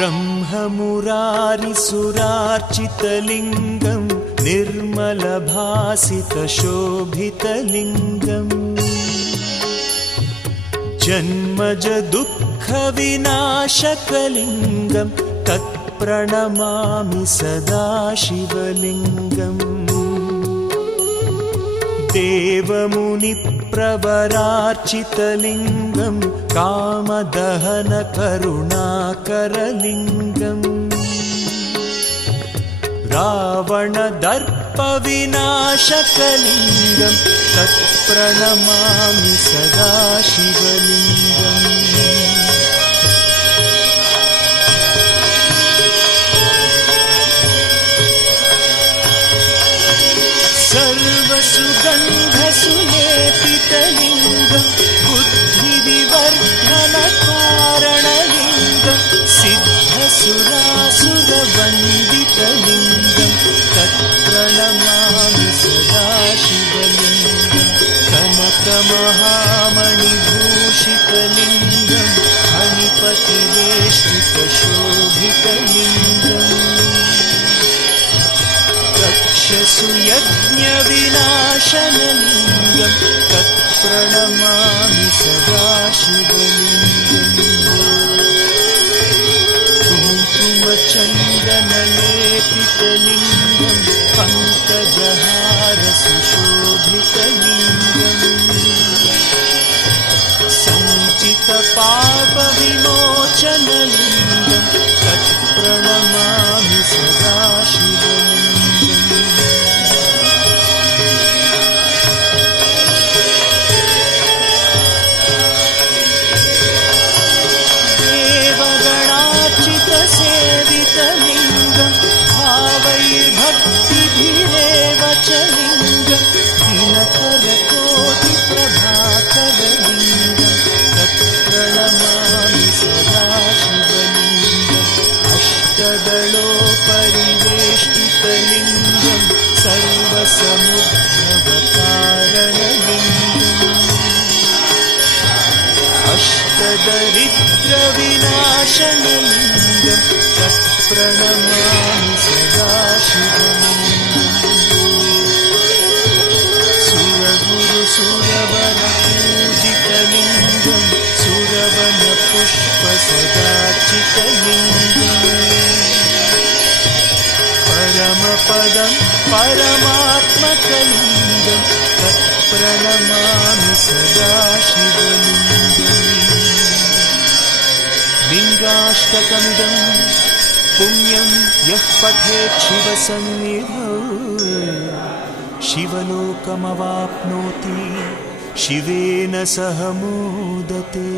ब्रह्ममुरारिसुरार्चितलिङ्गं निर्मलभासितशोभितलिङ्गम् जन्मजदुःखविनाशकलिङ्गं तत्प्रणमामि सदा शिवलिङ्गम् देवमुनिप्रवरार्चितलिङ्गं कामदहनकरुणाकरलिङ्गम् रावणदर्पविनाशकलिङ्गं तत्प्रणमामि सदा शिवलिङ्गम् सर्वसुगन्धसुलेपितलिङ्गं बुद्धिविवर्धनकारणलिङ्गं सिद्धसुरासुरवन्दितलिङ्गं तत्प्रणमामि सदा शिवलिङ्गं कनकमहामणिभूषितलिङ्गं फणिपतिवेष्टितशोभितलिङ्गम् यज्ञविनाशनलिङ्गं तत्प्रणमामि सदा शिवलिङ्गम् कुङ्कुमचन्दनलेपितलिङ्गं पङ्कजहारसुशोभितलिङ्गम् सञ्चितपापविमोचनलिङ्गं तत्प्रणमामि सदा शिवलिङ्गम् सेवितलिङ्गं भावैर्भक्तिभिरेव च लिङ्गं दिनकरकोटिप्रभाकरलिङ्गं तत्प्रणमामि सदा शिवलिङ्गम् अष्टदलोपरिवेष्टितलिङ्गं सर्वसमुद्भवकारणलिङ्गम् अष्टदरिद्रविनाशनलिङ्गं तत्प्रणमामि सदा शिवलिङ्गम् सुरगुरुसुरवरपूजितलिङ्गं सुरवनपुष्पसदार्चितलिङ्गम् परमपदं परमात्मकलिङ्गं तत्प्रणमामि सदा शिवलिङ्गम् लिङ्गाष्टकमिदं पुण्यं यः पठेत् शिवसन्निधौ शिवलोकमवाप्नोति शिवेन सह मोदते।